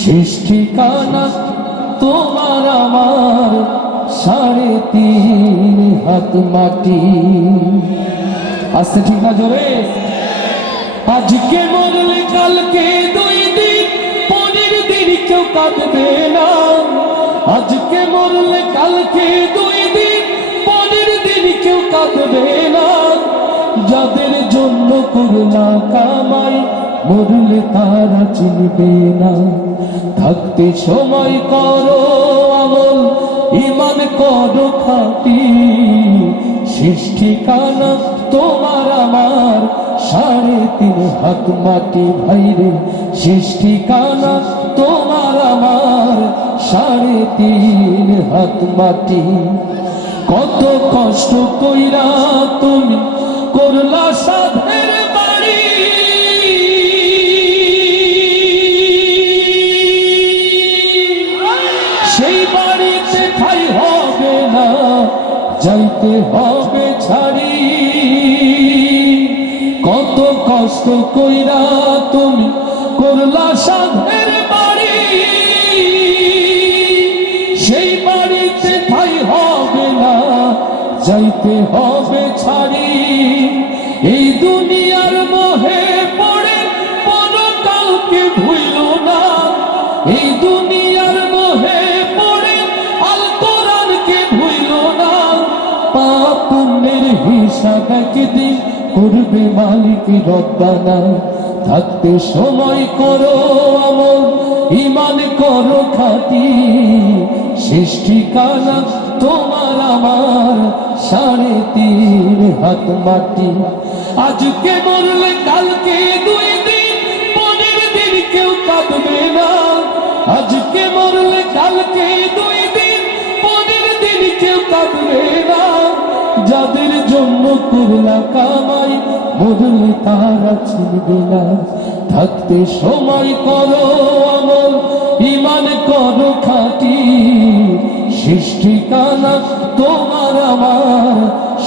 শেষ ঠিকানা তোমার আমার সাড়ে তিন হাত মাটি। আসতে ঠিক না আজকে মরলে কালকে দুই দিন, পরের দিন কেউ কাঁদবে না। আজকে মরলে কালকে দুই দিন, পরের দিন কেউ কাঁদবে না। যাদের জন্য করুণা কামাই মরলে তারা চিনবে না। থাকতে সময় করো আমল ইমান করো খাটি। শেষ ঠিকানা তোমার আমার, সাড়ে তিন হাত মাটি ভাইরে শেষ ঠিকানা তোমার আমার, সাড়ে তিন হাত মাটি। কত কষ্ট কইরা যাইতে হবে ছাড়ি। কত কষ্ট কইরা তুমি করলা সাধের একদিন করবে মালিক রব্বানা। থাকতে সময় করো আমল ইমান করো খাটি। শেষ ঠিকানা তোমার আমার, সাড়ে তিন হাত মাটি। আজকে মরলে কালকে দুই দিন, পরের দিন কেউ কাঁদবে না। আজকে মরলে কালকে দুই যাদের জন্য করলা কামাই, মরলে তারা চিনবে না থাকতে সময় করো আমল ইমান করো খাটি। শেষ ঠিকানা তোমার আমার,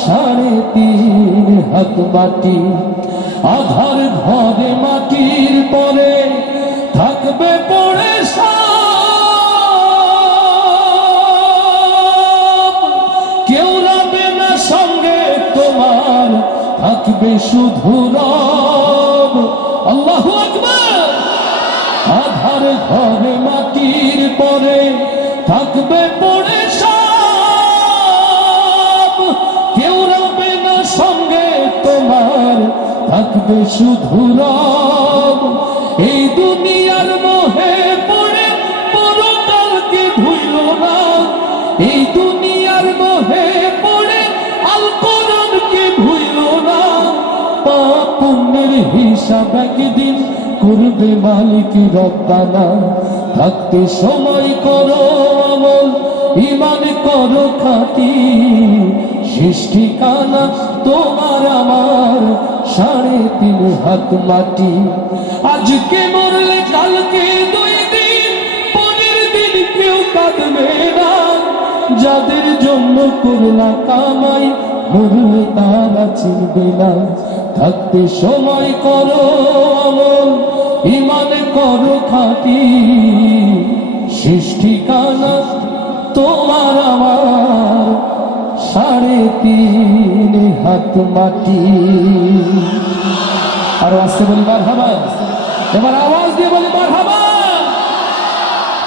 সাড়ে তিন হাত মাটি আধার ঘরে মাটির পরে থাকবে পড়ে থাকবে শুধু রব। আল্লাহু আধার ঘরে মাটির পরে থাকবে পড়ে সব। কেউ রবে না সঙ্গে তোমার, থাকবে শুধু রব। এই দুনিয়ার মোহে পড়ে, পরকালকে ভুইল না। এই দুনিয়ার হিসাব একদিন করবে মালিক থাকতে সময় করো আমল ইমান করো খাটি। শেষ ঠিকানা তোমার আমার, সাড়ে তিন হাত মাটি। আজকে মরলে কালকে দুই দিন, পরের দিন কেউ কাঁদবে না। যাদের জন্য করলা কামাই মরলে তারা চিনবে না থাকতে সময় করো আমল করো খাটি। শেষ ঠিকানা তোমার আমার, সাড়ে তিন হাত মাটি। আর আসতে বলি মার এবার আওয়াজ দিয়ে বলি মার